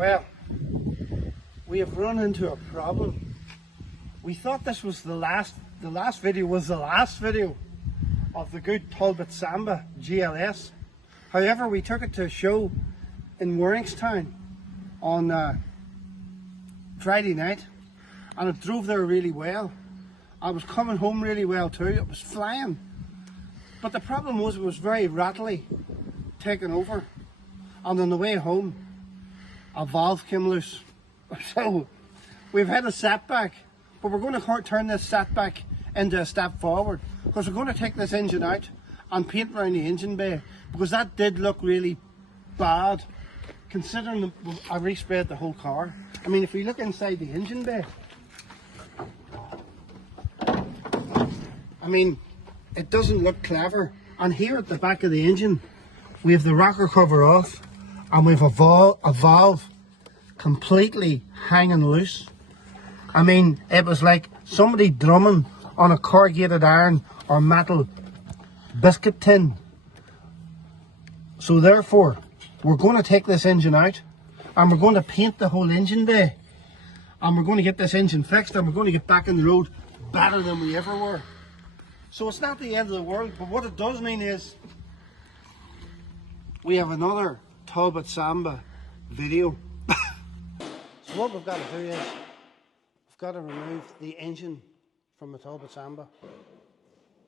Well, we have run into a problem. We thought this was the last video was the last video of the good Talbot Samba GLS. However, we took it to a show in Warringstown on Friday night, and it drove there really well. I was coming home really well too. It was flying. But the problem was it was very rattly, taking over. And on the way home, a valve came loose. So we've had a setback, but we're going to turn this setback into a step forward, because we're going to take this engine out and paint around the engine bay, because that did look really bad considering I resprayed the whole car. I mean, if we look inside the engine bay, I mean, it doesn't look clever. And here at the back of the engine, we have the rocker cover off, and we have a valve completely hanging loose. I mean, it was like somebody drumming on a corrugated iron or metal biscuit tin. So therefore, we're going to take this engine out, and we're going to paint the whole engine bay, and we're going to get this engine fixed, and we're going to get back on the road better than we ever were. So it's not the end of the world, but what it does mean is we have another Talbot Samba video. So what we've got to do is we've got to remove the engine from the Talbot Samba,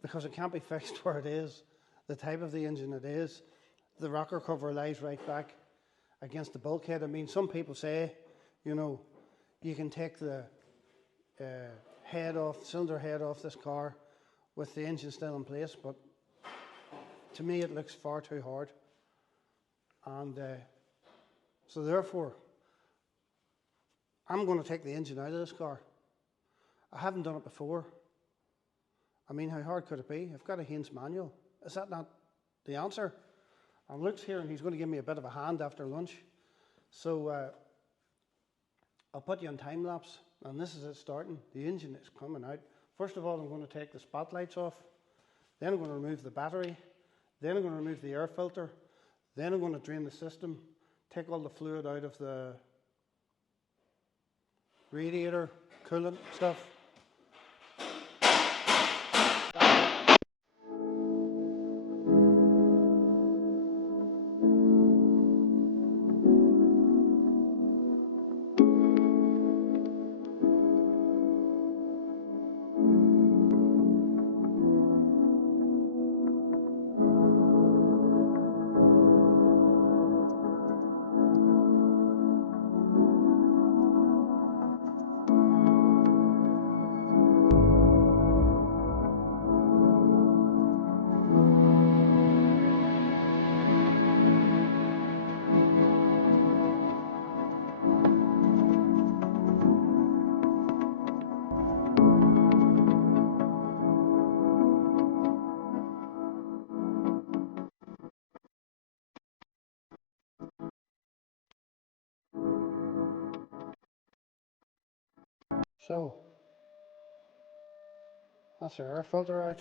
because it can't be fixed where it is, the type of the engine it is. The rocker cover lies right back against the bulkhead. I mean, some people say, you know, you can take the cylinder head off this car with the engine still in place, but to me it looks far too hard. And so therefore, I'm going to take the engine out of this car. I haven't done it before. I mean, how hard could it be? I've got a Haynes manual. Is that not the answer? And Luke's here and he's going to give me a bit of a hand after lunch. So I'll put you on time lapse, and this is it starting. The engine is coming out. First of all, I'm going to take the spotlights off. Then I'm going to remove the battery. Then I'm going to remove the air filter. Then I'm going to drain the system, take all the fluid out of the radiator, coolant stuff. So that's our air filter out,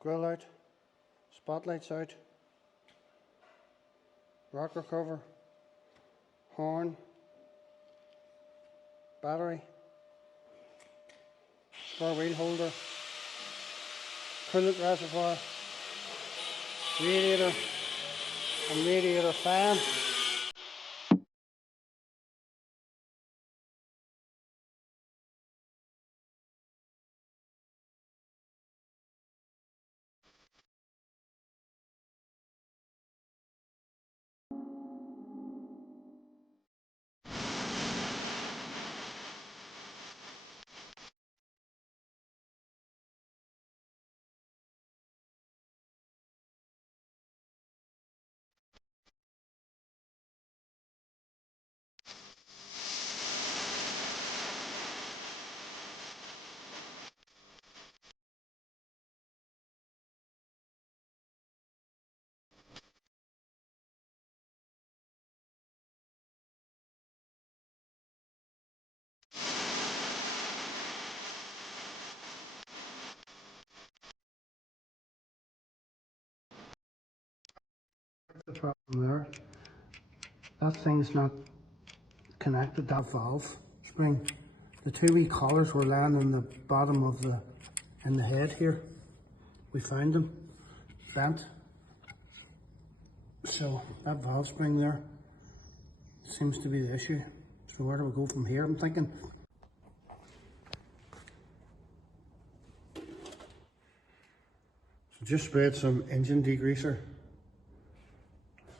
grill out, spotlights out, rocker cover, horn, battery, spare wheel holder, coolant reservoir, radiator and radiator fan. The problem there, that thing's not connected that valve spring. The two wee collars were lying in the bottom of in the head here. We found them bent. So that valve spring there seems to be the issue. So where do we go from here, I'm thinking? So just sprayed some engine degreaser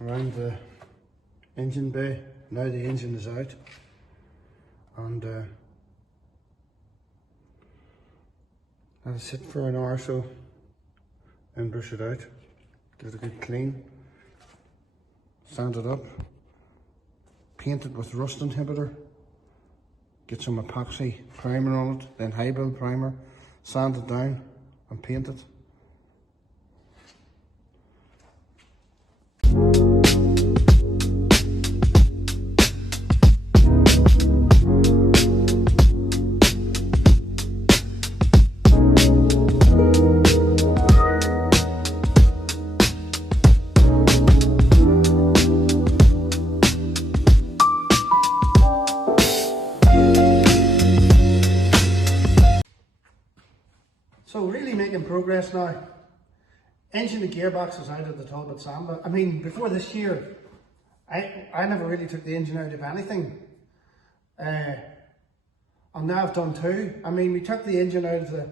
around the engine bay. Now the engine is out, and let it sit for an hour or so and brush it out. Give it a good clean, sand it up, paint it with rust inhibitor, get some epoxy primer on it, then high build primer, sand it down and paint it. So really making progress now. Engine and gearbox is out of the Talbot Samba. I mean, before this year, I never really took the engine out of anything. And now I've done two. I mean, we took the engine out of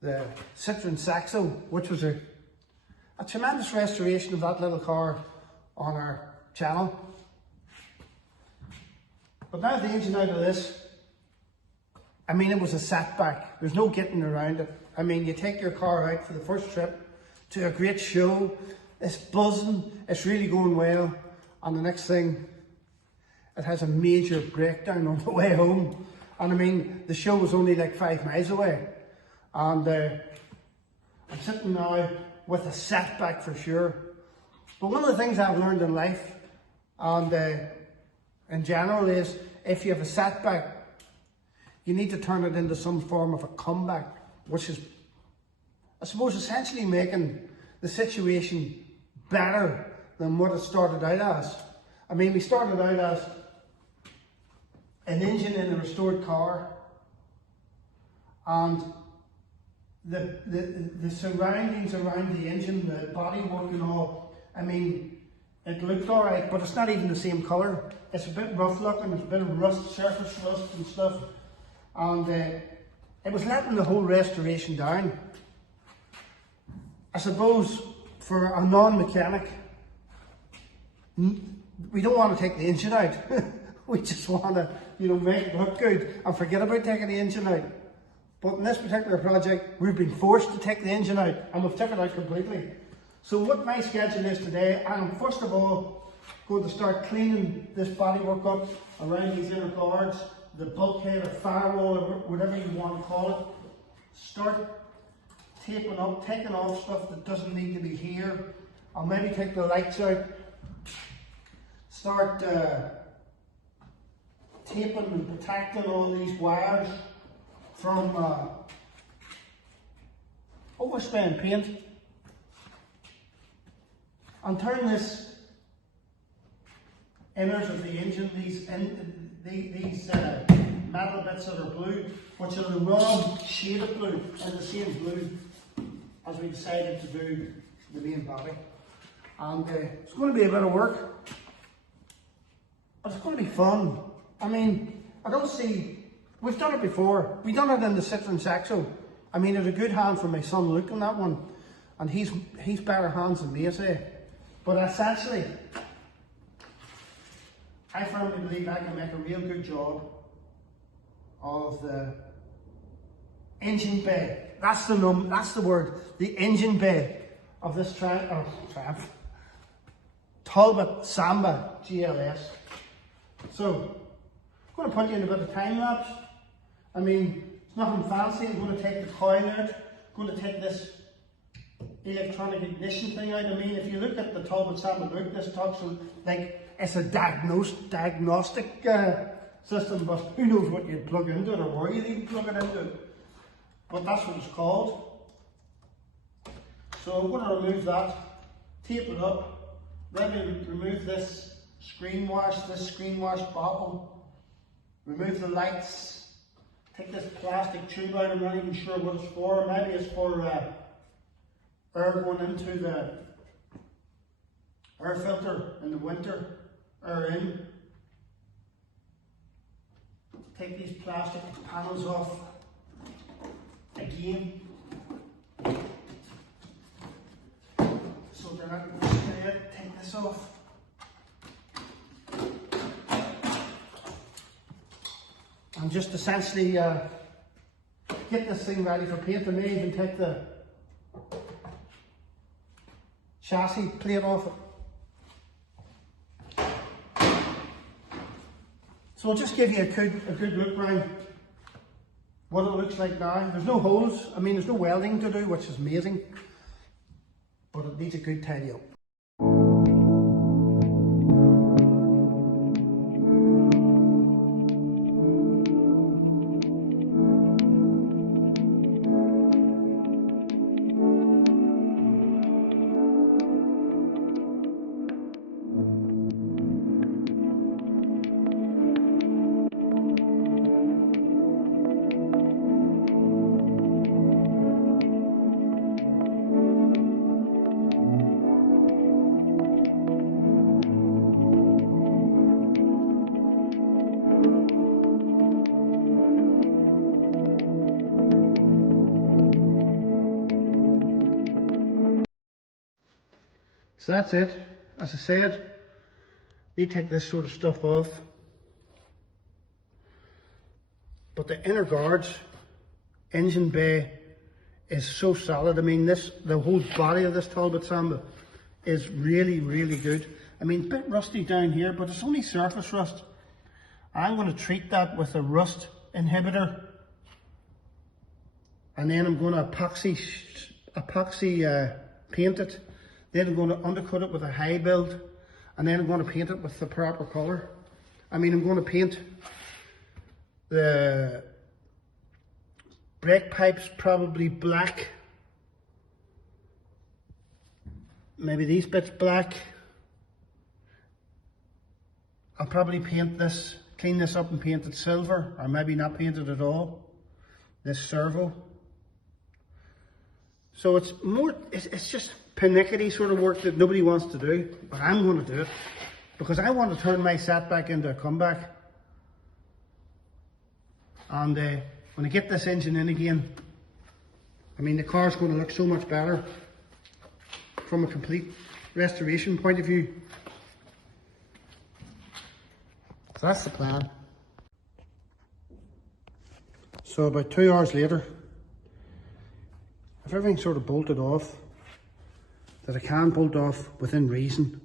the Citroen Saxo, which was a tremendous restoration of that little car on our channel. But now the engine out of this, I mean, it was a setback. There's no getting around it. I mean, you take your car out for the first trip to a great show. It's buzzing. It's really going well. And the next thing, it has a major breakdown on the way home. And I mean, the show was only like 5 miles away. And I'm sitting now with a setback for sure. But one of the things I've learned in life, and in general, is if you have a setback, you need to turn it into some form of a comeback, which is, I suppose, essentially making the situation better than what it started out as. I mean, we started out as an engine in a restored car, and the surroundings around the engine, the bodywork and all, I mean, it looked alright, but it's not even the same colour. It's a bit rough looking, it's a bit of rust, surface rust and stuff. And it was letting the whole restoration down. I suppose for a non-mechanic, we don't want to take the engine out. We just want to, make it look good and forget about taking the engine out. But in this particular project, we've been forced to take the engine out, and we've taken it out completely. So what my schedule is today, I'm first of all going to start cleaning this bodywork up around these inner guards, the bulkhead or firewall, or whatever you want to call it. Start taping up, taking off stuff that doesn't need to be here. I'll maybe take the lights out. Start taping and protecting all these wires from overspray paint. And turn this inners of the engine, these metal bits that are blue, which are the wrong shade of blue, and the same blue as we decided to do the main body. And it's going to be a bit of work, but it's going to be fun. I mean, I don't see, we've done it before. We've done it in the Citroen Saxo. I mean, there's a good hand for my son Luke on that one, and he's better hands than me, I say. But essentially, I firmly believe I can make a real good job of the engine bay. That's the word. The engine bay of this Triumph Talbot Samba GLS. So I'm going to put you in a bit of time lapse. I mean, it's nothing fancy. I'm going to take the coil out. I'm going to take this electronic ignition thing out. I mean, if you look at the Talbot Samba book, this talks like it's a diagnostic system, but who knows what you'd plug into it or where you'd even plug it into. But that's what it's called. So I'm going to remove that, tape it up, then we remove this screen wash bottle, remove the lights, take this plastic tube out. I'm not even sure what it's for. Maybe it's for air going into the air filter in the winter, air in. Take these plastic panels off again. So they're not going to stay. Take this off. And just essentially get this thing ready for paint. I may even take the chassis plate off it. So I'll just give you a good look round what it looks like now. There's no holes, I mean there's no welding to do, which is amazing, but it needs a good tidy up. So that's it. As I said, you take this sort of stuff off. But the inner guards, engine bay, is so solid. I mean, the whole body of this Talbot Samba is really, really good. I mean, a bit rusty down here, but it's only surface rust. I'm going to treat that with a rust inhibitor. And then I'm going to epoxy paint it. Then I'm going to undercut it with a high build, and then I'm going to paint it with the proper colour. I mean, I'm going to paint the brake pipes probably black, maybe these bits black. I'll probably paint this, clean this up and paint it silver, or maybe not paint it at all, this servo. So it's more, it's just pernickety sort of work that nobody wants to do, but I'm going to do it because I want to turn my setback into a comeback. And when I get this engine in again, I mean the car's going to look so much better from a complete restoration point of view. So that's the plan. So about 2 hours later, if everything's sort of bolted off, that I can bolt off within reason.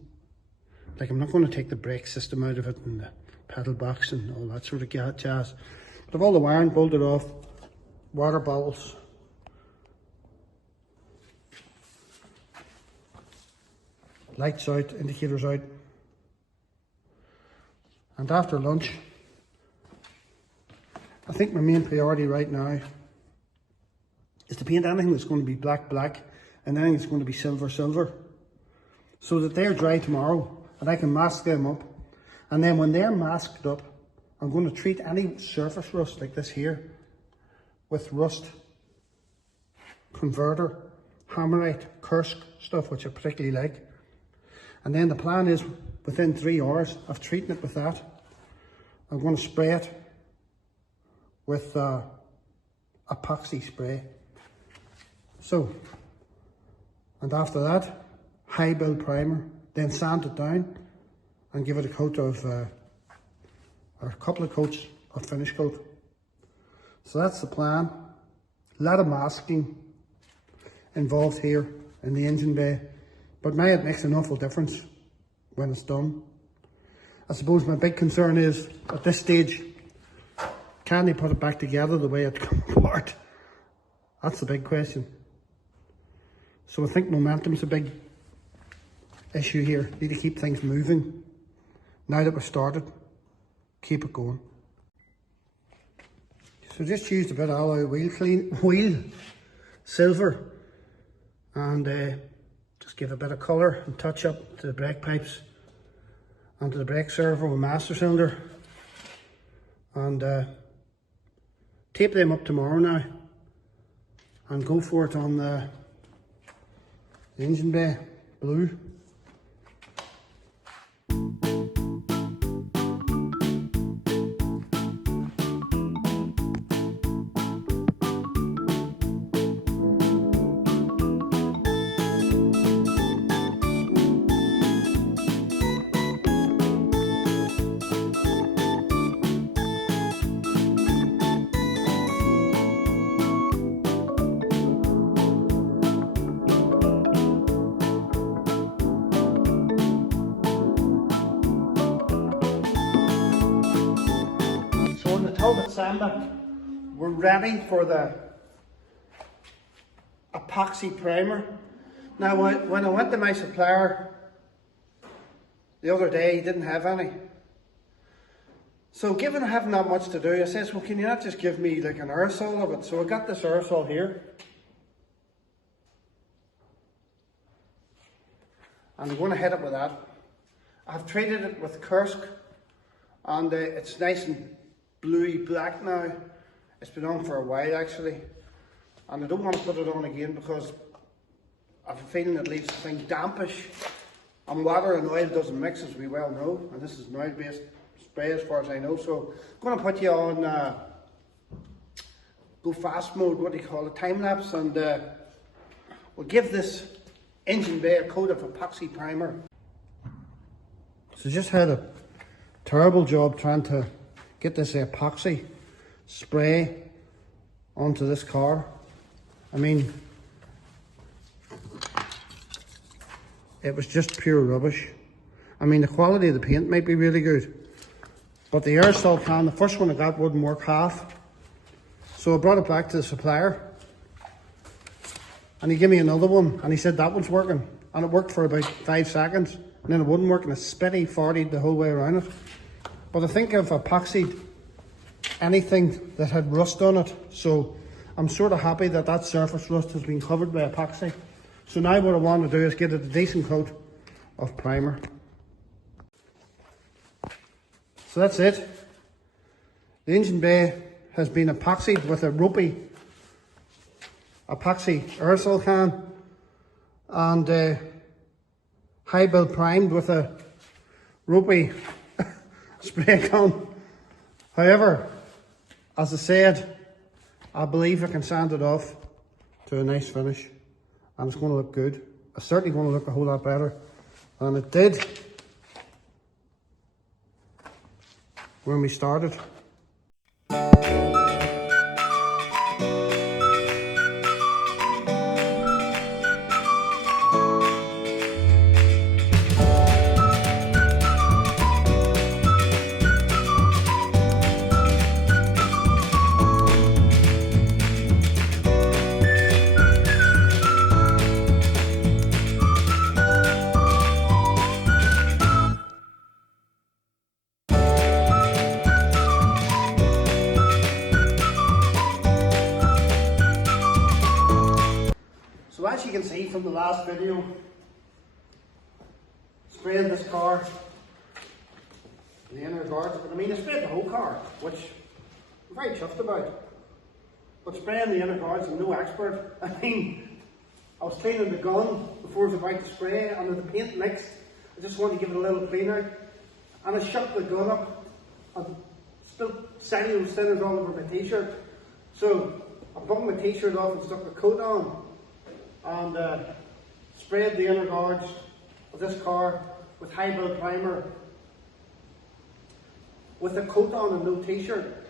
Like I'm not going to take the brake system out of it and the pedal box and all that sort of jazz. But I've all the wiring bolted off, water bottles, lights out, indicators out. And after lunch, I think my main priority right now is to paint anything that's going to be black, and anything that's going to be silver, so that they're dry tomorrow and I can mask them up. And then when they're masked up, I'm going to treat any surface rust like this here with rust converter, hammerite, Kursk stuff, which I particularly like. And then the plan is within 3 hours of treating it with that, I'm going to spray it with epoxy spray. So, and after that, high build primer, then sand it down and give it a coat of, or a couple of coats of finish coat. So that's the plan. A lot of masking involved here in the engine bay, but now it makes an awful difference when it's done. I suppose my big concern is, at this stage, can they put it back together the way it come apart? That's the big question. So I think momentum's a big issue here. Need to keep things moving. Now that we've started, keep it going. So just used a bit of alloy wheel silver, and just give a bit of colour and touch up to the brake pipes and to the brake servo and master cylinder. and tape them up tomorrow now and go for it on the engine bay blue. So in the Talbot Samba, we're ready for the epoxy primer. Now when I went to my supplier the other day, he didn't have any. So given I haven't that much to do, I says, well, can you not just give me like an aerosol of it? So I got this aerosol here. And I'm going to hit it with that. I've treated it with Kursk, and it's nice and bluey black now. It's been on for a while actually, and I don't want to put it on again because I have a feeling it leaves the thing dampish, and water and oil doesn't mix, as we well know, and this is an oil based spray as far as I know. So I'm going to put you on go fast mode, what do you call it, time lapse, and we'll give this engine bay a coat of epoxy primer. So just had a terrible job trying to get this epoxy spray onto this car. I mean, it was just pure rubbish. I mean, the quality of the paint might be really good, but the aerosol can, the first one I got, wouldn't work half. So I brought it back to the supplier, and he gave me another one, and he said that one's working, and it worked for about 5 seconds, and then it wouldn't work, and it spitty farted the whole way around it. But I think I've epoxied anything that had rust on it, so I'm sort of happy that that surface rust has been covered by epoxy. So now what I want to do is get it a decent coat of primer. So that's it. The engine bay has been epoxied with a ropey epoxy aerosol can, and high build primed with a ropey spray can. However, as I said, I believe I can sand it off to a nice finish, and it's going to look good. It's certainly going to look a whole lot better than it did when we started. So as you can see from the last video, spraying this car, the inner guards, but I mean I sprayed the whole car, which I'm very chuffed about. But spraying the inner guards, I'm no expert. I mean, I was cleaning the gun before I was about to spray, and with the paint mixed, I just wanted to give it a little clean out. And I shook the gun up and spilled cellulose thinners all over my t-shirt. So I bunged my t-shirt off and stuck the coat on, and sprayed the inner guards of this car with high build primer with the coat on and no t-shirt.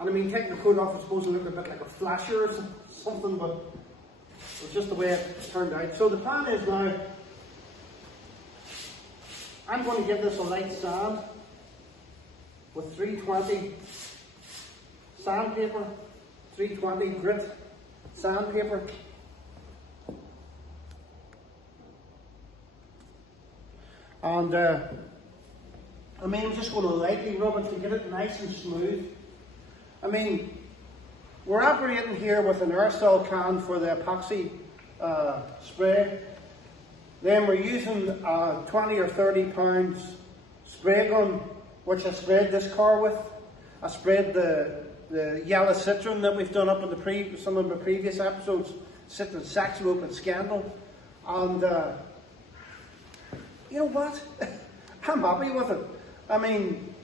And I mean, taking the coat off was supposed to look a bit like a flasher or something, but it's just the way it turned out. So the plan is now, I'm going to give this a light sand with 320 sandpaper, 320 grit sandpaper. And I mean, I'm just going to lightly rub it to get it nice and smooth. I mean, we're operating here with an aerosol can for the epoxy spray. Then we're using a 20 or 30 pounds spray gun, which I sprayed this car with. I sprayed the yellow citron that we've done up in some of the previous episodes, citron saxalope and scandal, and you know what? I'm happy with it. I mean,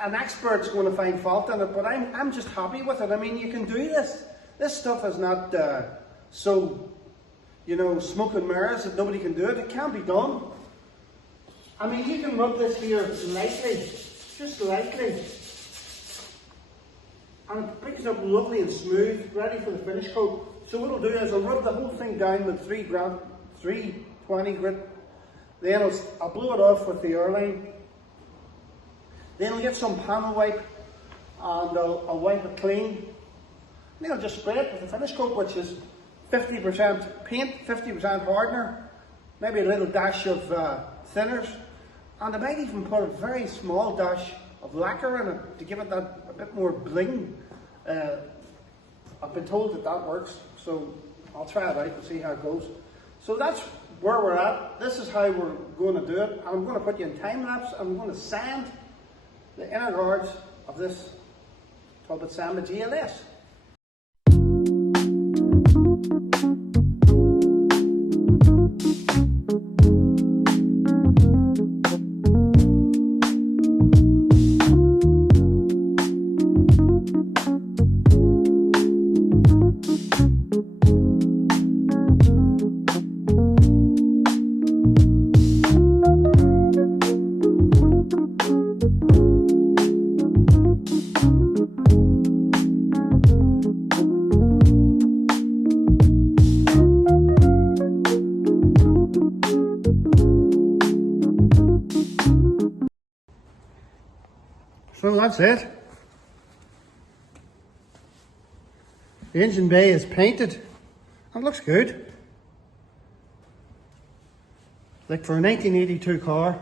an expert's going to find fault in it, but I'm just happy with it. I mean, you can do this. This stuff is not so, you know, smoke and mirrors that nobody can do it. It can be done. I mean, you can rub this here lightly, just lightly, and it brings it up lovely and smooth, ready for the finish coat. So what I'll do is I'll rub the whole thing down with 320 grit. Then I'll blow it off with the airline. Then I'll get some panel wipe and I'll wipe it clean. Then I'll just spray it with the finish coat, which is 50% paint, 50% hardener, maybe a little dash of thinners, and I might even put a very small dash of lacquer in it to give it that a bit more bling. I've been told that that works, so I'll try it out and see how it goes. So that's where we're at. This is how we're going to do it. I'm going to put you in time lapse. I'm going to sand the inner guards of this Talbot Samba GLS. So that's it. The engine bay is painted and looks good. Like for a 1982 car,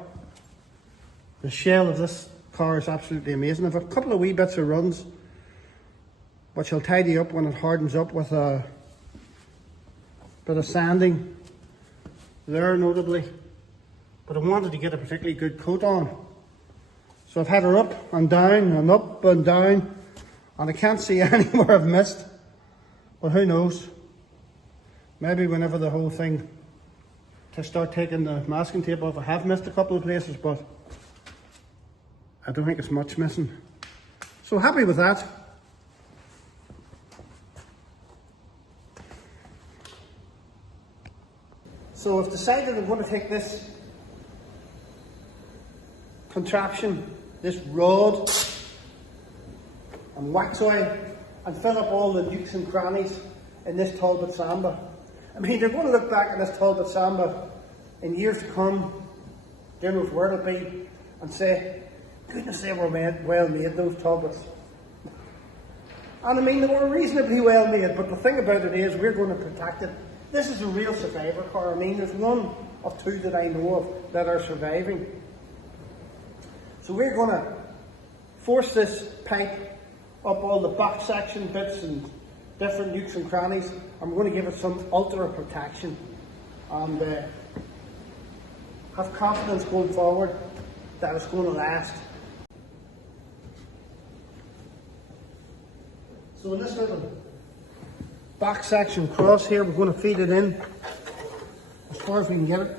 the shell of this car is absolutely amazing. I've a couple of wee bits of runs which I'll tidy up when it hardens up with a bit of sanding there notably, but I wanted to get a particularly good coat on. So I've had her up and down and up and down, and I can't see anywhere I've missed, but who knows, maybe whenever the whole thing, to start taking the masking tape off, I have missed a couple of places, but I don't think it's much missing. So happy with that. So I've decided I'm going to take this contraption, this rod and wax oil, and fill up all the nooks and crannies in this Talbot Samba. I mean, you're going to look back at this Talbot Samba in years to come, don't know where it'll be, and say, goodness, they were well made, those Talbots. And I mean, they were reasonably well made, but the thing about it is we're going to protect it. This is a real survivor car. I mean, there's one of two that I know of that are surviving. So we're going to force this pipe up all the back section bits and different nooks and crannies, and we're going to give it some ultra protection and have confidence going forward that it's going to last. So in this little back section cross here, we're going to feed it in as far as we can get it.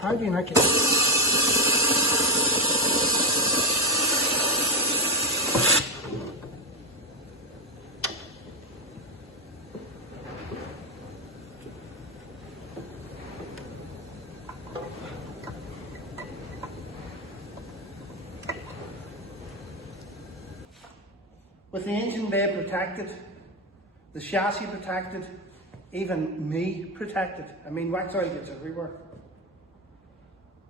How do you make it? with the engine bay protected, the chassis protected, even me protected. I mean, wax oil gets everywhere.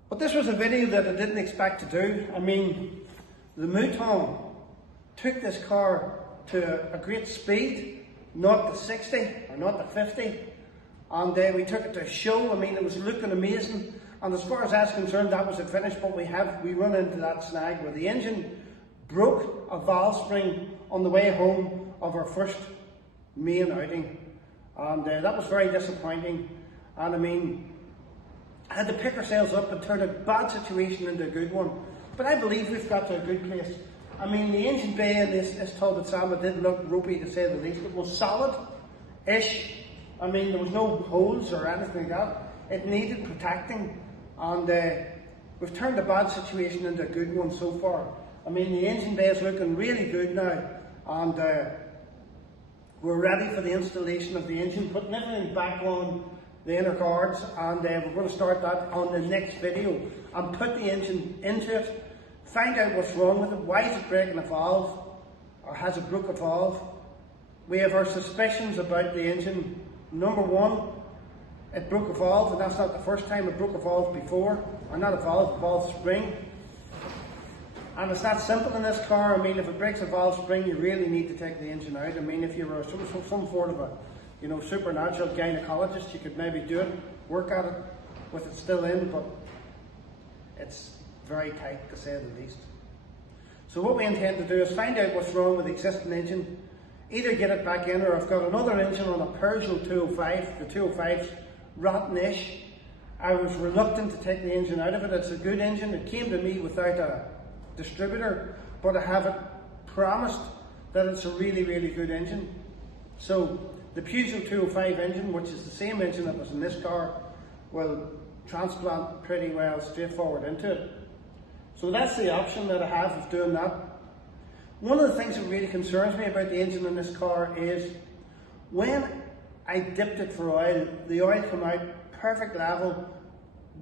But this was a video that I didn't expect to do. I mean, the Mouton took this car to a great speed, not to 60 or not to 50, and we took it to a show. I mean, it was looking amazing, and as far as I was concerned, that was a finish. But we run into that snag where the engine broke a valve spring on the way home of our first main outing, and that was very disappointing. And I mean, I had to pick ourselves up and turn a bad situation into a good one. But I believe we've got to a good place. I mean, the engine bay in this Talbot Samba did look ropey, to say the least. It was solid-ish. I mean, there was no holes or anything like that. It needed protecting, and we've turned a bad situation into a good one so far. I mean, the engine bay is looking really good now, and we're ready for the installation of the engine, putting everything back on the inner guards, and we're going to start that on the next video and put the engine into it, find out what's wrong with it. Why is it breaking a valve, or has it broke a valve? We have our suspicions about the engine. Number one, it broke a valve, and that's not the first time it broke a valve before, or not a valve spring. And it's not simple in this car. I mean, if it breaks a valve spring, you really need to take the engine out. I mean, if you were some sort of a, you know, supernatural gynecologist, you could maybe do it, work at it with it still in, but it's very tight, to say the least. So what we intend to do is find out what's wrong with the existing engine, either get it back in, or I've got another engine on a Peugeot 205. The 205's rotten-ish. I was reluctant to take the engine out of it. It's a good engine. It came to me without a distributor, but I have it promised that it's a really, really good engine. So the Peugeot 205 engine, which is the same engine that was in this car, will transplant pretty well straightforward into it. So that's the option that I have of doing that. One of the things that really concerns me about the engine in this car is when I dipped it for oil, the oil came out perfect level,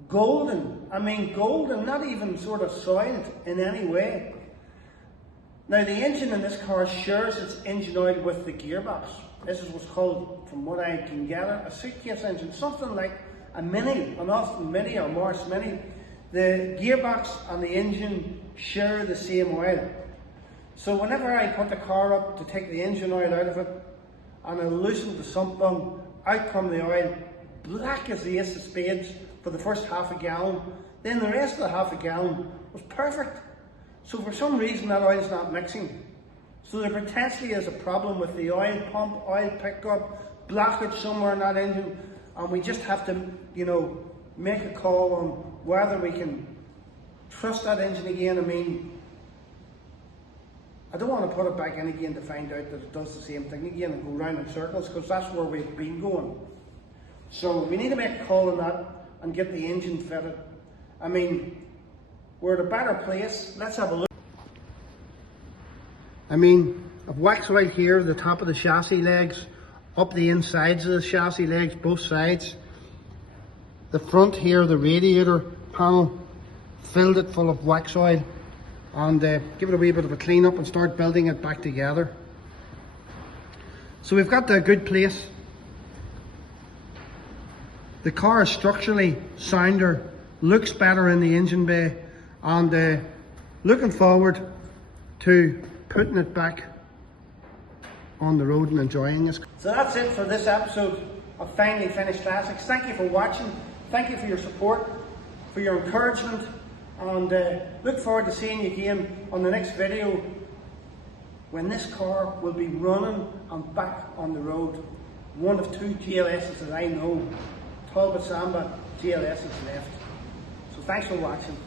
golden. I mean golden, not even sort of soiled in any way. Now the engine in this car shares its engine oil with the gearbox. This is what's called, from what I can gather, a suitcase engine, something like a Mini, an Austin Mini or Morris Mini. The gearbox and the engine share the same oil. So whenever I put the car up to take the engine oil out of it, and I loosened the sump bung, out come the oil, black as the ace of spades for the first half a gallon. Then the rest of the half a gallon was perfect. So for some reason that oil is not mixing. So there potentially is a problem with the oil pump, oil pickup, blockage somewhere in that engine, and we just have to, you know, make a call on whether we can trust that engine again. I mean, I don't want to put it back in again to find out that it does the same thing again and go round in circles, because that's where we've been going. So we need to make a call on that and get the engine fitted. I mean, we're at a better place. Let's have a look. I mean, I've wax oil here, the top of the chassis legs, up the insides of the chassis legs, both sides. The front here, the radiator panel, filled it full of wax oil, and give it a wee bit of a clean up and start building it back together. So we've got to a good place. The car is structurally sounder, looks better in the engine bay, and looking forward to putting it back on the road and enjoying it. So that's it for this episode of Finally Finished Classics. Thank you for watching. Thank you for your support, for your encouragement, and look forward to seeing you again on the next video, when this car will be running and back on the road. One of two GLSs that I know, Talbot Samba GLSs left. So thanks for watching.